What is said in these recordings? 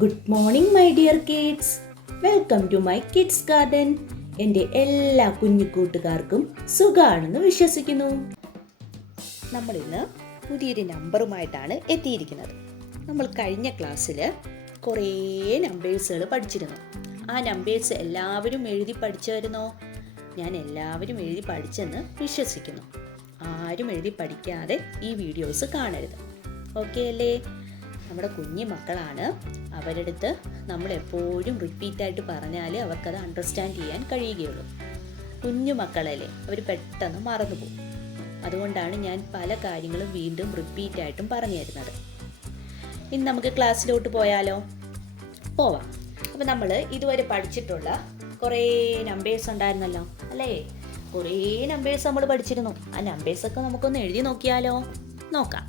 Good morning my dear kids. Welcome to my kids garden. എൻ്റെ എല്ലാ കുഞ്ഞു കൂട്ടുകാർക്കും സുഖമാണെന്ന് വിശ്വസിക്കുന്നു. നമ്മളിന്ന് പുതിയൊരു നമ്പറുമായിട്ടാണ് എത്തിയിരിക്കുന്നത്. നമ്മൾ കഴിഞ്ഞ ക്ലാസ്സിൽ കുറേ നമ്പേഴ്സുകൾ പഠിച്ചിരുന്നു. ആ നമ്പേഴ്സ് എല്ലാവരും എഴുതി പഠിച്ചായിരുന്നോ? ഞാൻ എല്ലാവരും എഴുതി പഠിച്ചെന്ന് വിശ്വസിക്കുന്നു. ആരും എഴുതി പഠിക്കാതെ ഈ വീഡിയോസ് കാണരുത്. ഓക്കെ അല്ലേ? നമ്മുടെ കുഞ്ഞു മക്കളാണ്. അവരുടെ അടുത്ത് നമ്മൾ എപ്പോഴും റിപ്പീറ്റായിട്ട് പറഞ്ഞാൽ അവർക്കത് അണ്ടർസ്റ്റാൻഡ് ചെയ്യാൻ കഴിയുകയുള്ളൂ. കുഞ്ഞു മക്കളല്ലേ, അവർ പെട്ടെന്ന് മറന്നുപോകും. അതുകൊണ്ടാണ് ഞാൻ പല കാര്യങ്ങളും വീണ്ടും റിപ്പീറ്റായിട്ടും പറഞ്ഞു തരുന്നത്. ഇന്ന് നമുക്ക് ക്ലാസ്സിലോട്ട് പോയാലോ? പോവാം. അപ്പോൾ നമ്മൾ ഇതുവരെ പഠിച്ചിട്ടുള്ള കുറേ നമ്പേഴ്സ് ഉണ്ടായിരുന്നല്ലോ അല്ലേ? കുറേ നമ്പേഴ്സ് നമ്മൾ പഠിച്ചിരുന്നു. ആ നമ്പേഴ്സൊക്കെ നമുക്കൊന്ന് എഴുതി നോക്കിയാലോ? നോക്കാം.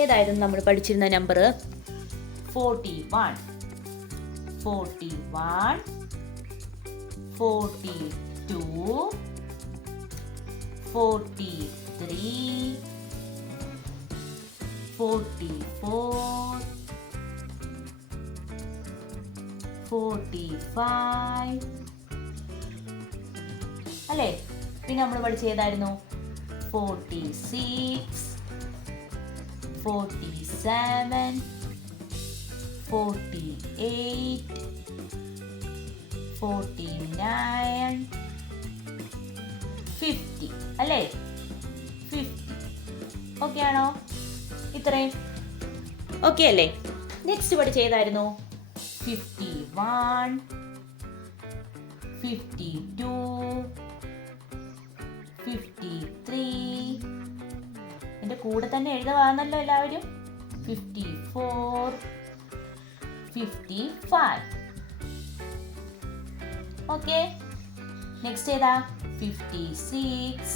ഏതായിരുന്നു നമ്മൾ പഠിച്ചിരുന്ന നമ്പർ? 41, 41, 42, 43, 44, 45 അല്ലേ? പിന്നെ നമ്മൾ പഠിച്ച ഏതായിരുന്നു? 46, 47, 48, 49, 50 അല്ലേ? 50 ഓക്കെ ആണോ? ഇത്രയും ഓക്കെ അല്ലേ? നെക്സ്റ്റ് പഠിച്ച ഏതായിരുന്നു? 51, 52, 53. എൻ്റെ കൂടെ തന്നെ എഴുതുവാണല്ലോ എല്ലാവരും. 54, 55 ഓക്കെ. നെക്സ്റ്റ് ഏതാ? 56,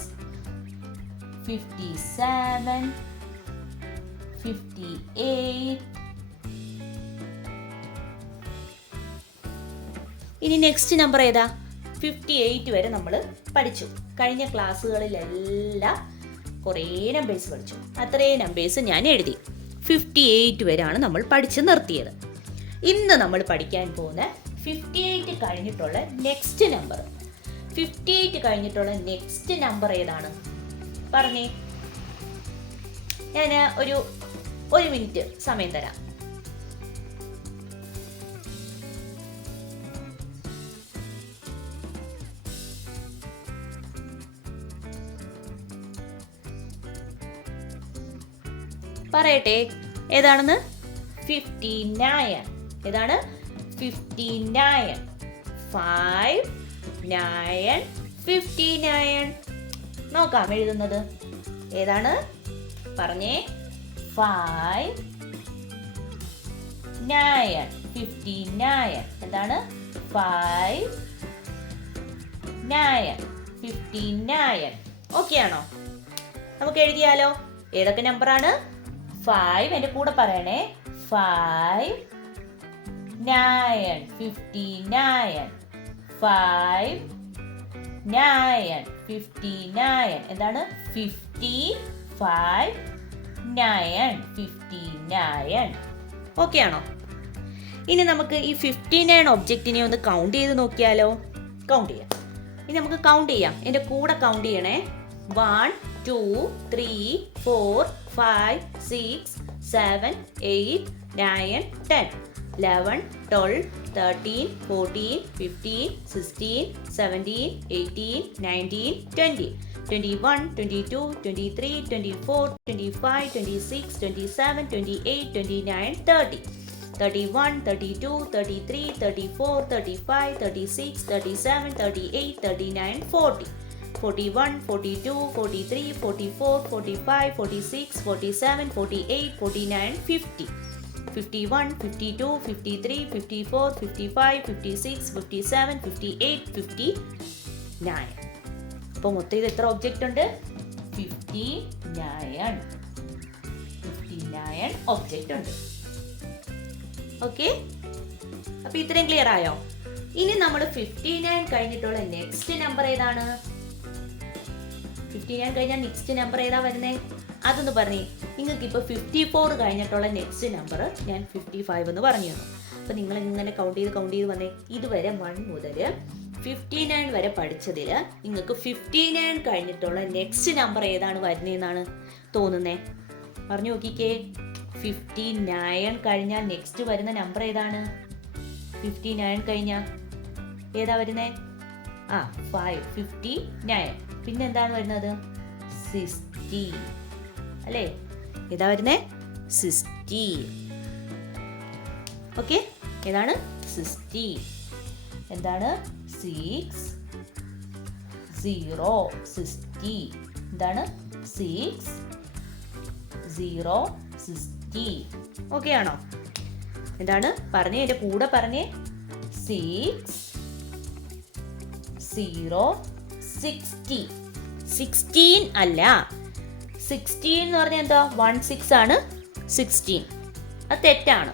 57, 58. ഇനി നെക്സ്റ്റ് നമ്പർ ഏതാ? 58 വരെ നമ്മൾ പഠിച്ചു. കഴിഞ്ഞ ക്ലാസ്സുകളിലെല്ലാം കുറേ നമ്പേഴ്സ് പഠിച്ചു. അത്രയും നമ്പേഴ്സ് ഞാൻ എഴുതി. 58 വരെയാണ് നമ്മൾ പഠിച്ച് നിർത്തിയത്. ഇന്ന് നമ്മൾ പഠിക്കാൻ പോകുന്ന 58 കഴിഞ്ഞിട്ടുള്ള നെക്സ്റ്റ് നമ്പർ. 58 കഴിഞ്ഞിട്ടുള്ള നെക്സ്റ്റ് നമ്പർ ഏതാണ്? പറഞ്ഞേ. ഞാൻ ഒരു മിനിറ്റ് സമയം തരാം. പറയട്ടെ ഏതാണെന്ന്? 59. ഏതാണ്? 59. 5, 9, 59. നോക്കാം എഴുതുന്നത്. ഏതാണ്? പറഞ്ഞേ. 5, 9, 59. എന്താണ്? 5, 9, 59. ഓക്കെ ആണോ? നമുക്ക് എഴുതിയാലോ? ഏതൊക്കെ നമ്പറാണ്? 5, എൻ്റെ കൂടെ പറയണേ. 5, 9, 59. 5, 9, 59. എന്താണ്? 55, 9, 59. ഓക്കെ ആണോ? ഇനി നമുക്ക് ഈ 59 ഒബ്ജക്റ്റിനെ ഒന്ന് കൗണ്ട് ചെയ്ത് നോക്കിയാലോ? കൗണ്ട് ചെയ്യാം. ഇനി നമുക്ക് കൗണ്ട് ചെയ്യാം. എൻ്റെ കൂടെ കൗണ്ട് ചെയ്യണേ. 1, 2, 3, 4, 5, 6, 7, 8, 9, 10, 11, 12, 13, 14, 15, 16, 17, 18, 19, 20, 21, 22, 23, 24, 25, 26, 27, 28, 29, 30, 31, 32, 33, 34, 35, 36, 37, 38, 39, 40, 41, 42, 43, 44, 45, 46, 47, 48, 49, 50, 51, 52, 53, 54, 55, 56, 57, 58, 59. അപ്പോൾ മൊത്തം ഇത് എത്ര ഒബ്ജക്റ്റ് ഉണ്ട്? 59 ഒബ്ജക്റ്റ് ഉണ്ട്. ഓക്കെ, അപ്പോൾ ഇത്രയും ക്ലിയർ ആയോ? ഇനി നമ്മൾ 59 കഴിഞ്ഞിട്ടുള്ള നെക്സ്റ്റ് നമ്പർ ഏതാണ്? 59 കഴിഞ്ഞാൽ നെക്സ്റ്റ് നമ്പർ ഏതാ വരുന്നത്? അതൊന്ന് പറഞ്ഞേ. നിങ്ങൾക്ക് ഇപ്പോൾ 54 കഴിഞ്ഞിട്ടുള്ള നെക്സ്റ്റ് നമ്പർ ഞാൻ 55 എന്ന് പറഞ്ഞു തന്നു. അപ്പോൾ നിങ്ങൾ ഇങ്ങനെ കൗണ്ട് ചെയ്ത് വന്നേ. ഇതുവരെ 1 മുതൽ 59 വരെ പഠിച്ചതിൽ നിങ്ങൾക്ക് 59 കഴിഞ്ഞിട്ടുള്ള നെക്സ്റ്റ് നമ്പർ ഏതാണ് വരുന്നതെന്നാണ് തോന്നുന്നേ? പറഞ്ഞു നോക്കിക്കേ. 59 കഴിഞ്ഞാൽ നെക്സ്റ്റ് വരുന്ന നമ്പർ ഏതാണ്? 59 കഴിഞ്ഞാൽ ഏതാ വരുന്നേ? 59. പിന്നെ എന്താണ് വരുന്നത്? 60 അല്ലേ? ഏതാ വരുന്നേ? 60. ഓക്കെ, ഏതാണ്? 60. എന്താണ്? 60. എന്താണ്? 60. ഓക്കെ ആണോ? എന്താണ് പറഞ്ഞേ? എൻ്റെ കൂടെ പറഞ്ഞേ. 60. 16 അല്ല. 16 എന്ന് പറഞ്ഞാൽ എന്താ? 16 ആണ് 16. അത് തെറ്റാണ്.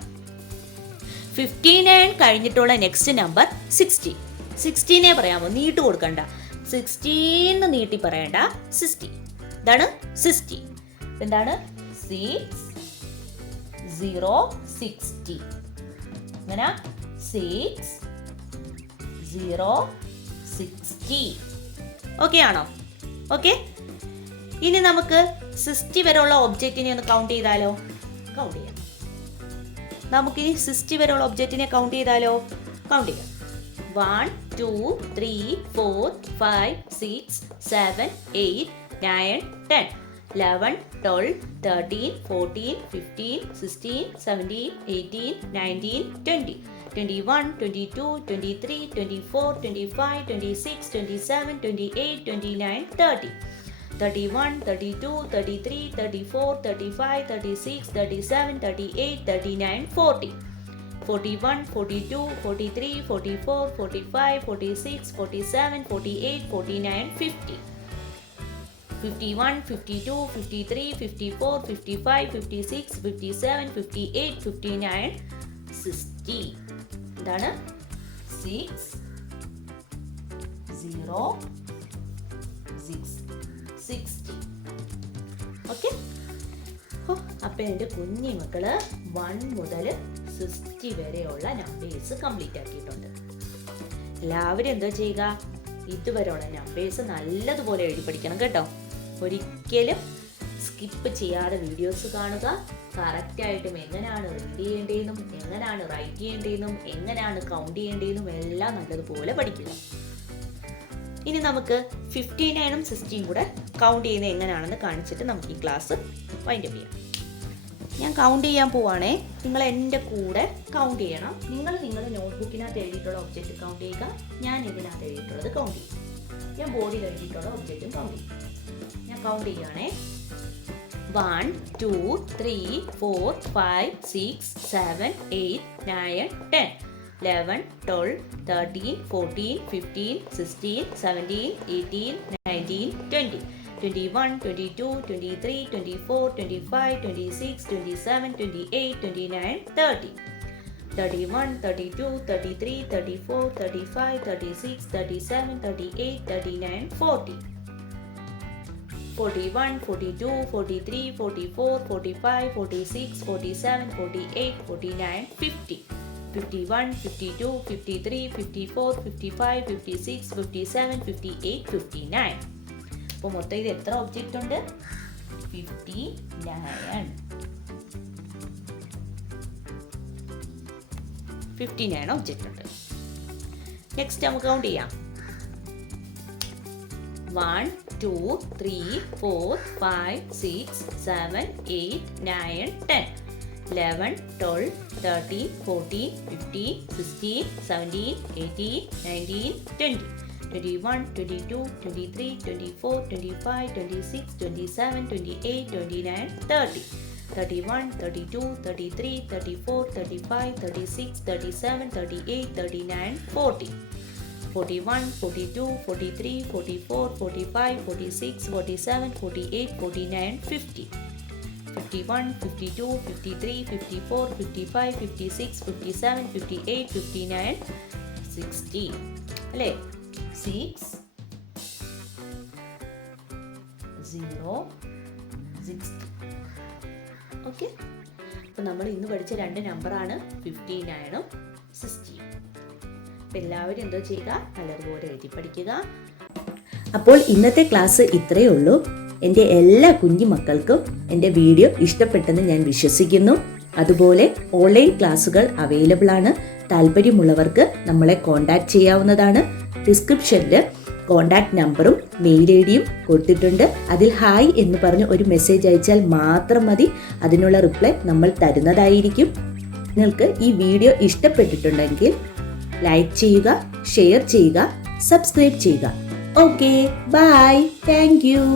59 കഴിഞ്ഞിട്ടുള്ള നെക്സ്റ്റ് നമ്പർ 60. 16 പറയാമോ? നീട്ടി കൊടുക്കണ്ട. 16 നീട്ടി പറയണ്ട. 60. ഇതാണ് 60. എന്താണ്? 60. അങ്ങനെ 60. ഓക്കെ ആണോ? ഓക്കെ, ഇനി നമുക്ക് 60 വരെയുള്ള ഒബ്ജക്റ്റിനെ ഒന്ന് കൗണ്ട് ചെയ്താലോ? കൗണ്ട് ചെയ്യാം. നമുക്കിനി 60 വരെയുള്ള ഒബ്ജക്റ്റിനെ കൗണ്ട് ചെയ്താലോ? കൗണ്ട് ചെയ്യാം. 1 2 3 4 5 6 7 8 9 10 11 12 13 14 15 16 17 18 19 20 21 22 23 24 25 26 27 28 29 30 31 32 33 34 35 36 37 38 39 40 41 42 43 44 45 46 47 48 49 50 51 52 53 54 55 56 57 58 59 60. എന്താണ്? 60. ഓക്കെ, അപ്പം എൻ്റെ കുഞ്ഞി മക്കള് 1 മുതൽ 60 വരെയുള്ള നമ്പേഴ്സ് കംപ്ലീറ്റ് ആക്കിയിട്ടുണ്ട്. എല്ലാവരും എന്താ ചെയ്യുക? ഇതുവരെയുള്ള നമ്പേഴ്സ് നല്ലതുപോലെ എഴുതി പഠിക്കണം കേട്ടോ. ഒരിക്കലും സ്കിപ്പ് ചെയ്യാതെ വീഡിയോസ് കാണുക. കറക്റ്റായിട്ടും എങ്ങനെയാണ് റീഡ് ചെയ്യേണ്ടതെന്നും എങ്ങനെയാണ് റൈറ്റ് ചെയ്യേണ്ടതെന്നും എങ്ങനെയാണ് കൗണ്ട് ചെയ്യേണ്ടതെന്നും എല്ലാം നല്ലതുപോലെ പഠിക്കുക. ഇനി നമുക്ക് 59ഉം 60ഉം കൂടെ കൗണ്ട് ചെയ്യുന്നത് എങ്ങനെയാണെന്ന് കാണിച്ചിട്ട് നമുക്ക് ഈ ക്ലാസ് വൈൻഡപ്പ് ചെയ്യാം. ഞാൻ കൗണ്ട് ചെയ്യാൻ പോവാണേ. നിങ്ങൾ എൻ്റെ കൂടെ കൗണ്ട് ചെയ്യണം. നിങ്ങൾ നോട്ട്ബുക്കിനകത്ത് എഴുതിയിട്ടുള്ള ഒബ്ജക്റ്റ് കൗണ്ട് ചെയ്യുക. ഞാൻ ഇതിനകത്ത് എഴുതിയിട്ടുള്ളത് കൗണ്ട് ചെയ്യും. ഞാൻ ബോർഡിൽ എഴുതിയിട്ടുള്ള ഒബ്ജക്റ്റും കൗണ്ട് ചെയ്യും. ഞാൻ കൗണ്ട് ചെയ്യുകയാണേ. 1 2 3 4 5 6 7 8 9 10 11 12 13 14 15 16 17 18 19 20 21 22 23 24 25 26 27 28 29 30 31 32 33 34 35 36 37 38 39 40 41 42 43 44 45 46 47 48 49 50 51 52 53 54 55 56 57 58 59. അപ്പോൾ മൊത്തം ഇത് എത്ര ഒബ്ജക്റ്റ് ഉണ്ട്? 59 ഒബ്ജക്റ്റ് ഉണ്ട്. നെക്സ്റ്റ് നമുക്ക് കൗണ്ട് ചെയ്യാം. 1 2 3 4 5 6 7 8 9 10 11 12 13 14 15 16 17 18 19 20 21 22 23 24 25 26 27 28 29 30 31 32 33 34 35 36 37 38 39 40 41 42 43 44 45 46 47 48 49 50 51 52 53 54 55 56 57 58 59 60 അല്ലേ? 6 0 0 60. ഓക്കെ, അപ്പോൾ നമ്മൾ ഇന്ന് പഠിച്ച 2 നമ്പറാണ് 59ഉം 60. അപ്പോൾ എല്ലാവരും എന്തോ ചെയ്യുക, നല്ലതുപോലെ എഴുതി പഠിക്കുക. അപ്പോൾ ഇന്നത്തെ ക്ലാസ് ഇത്രയേ ഉള്ളൂ. എൻ്റെ എല്ലാ കുഞ്ഞു മക്കൾക്കും എൻ്റെ വീഡിയോ ഇഷ്ടപ്പെട്ടെന്ന് ഞാൻ വിശ്വസിക്കുന്നു. അതുപോലെ ഓൺലൈൻ ക്ലാസ്സുകൾ അവൈലബിൾ ആണ്. താല്പര്യമുള്ളവർക്ക് നമ്മളെ കോൺടാക്റ്റ് ചെയ്യാവുന്നതാണ്. ഡിസ്ക്രിപ്ഷനിൽ കോൺടാക്റ്റ് നമ്പറും മെയിൽ ഐ ഡിയും കൊടുത്തിട്ടുണ്ട്. അതിൽ ഹായ് എന്ന് പറഞ്ഞ് ഒരു മെസ്സേജ് അയച്ചാൽ മാത്രം മതി. അതിനുള്ള റിപ്ലൈ നമ്മൾ തരുന്നതായിരിക്കും. നിങ്ങൾക്ക് ഈ വീഡിയോ ഇഷ്ടപ്പെട്ടിട്ടുണ്ടെങ്കിൽ ലൈക്ക് ചെയ്യുക, ഷെയർ ചെയ്യുക, സബ്സ്ക്രൈബ് ചെയ്യുക. Okay, bye, thank U.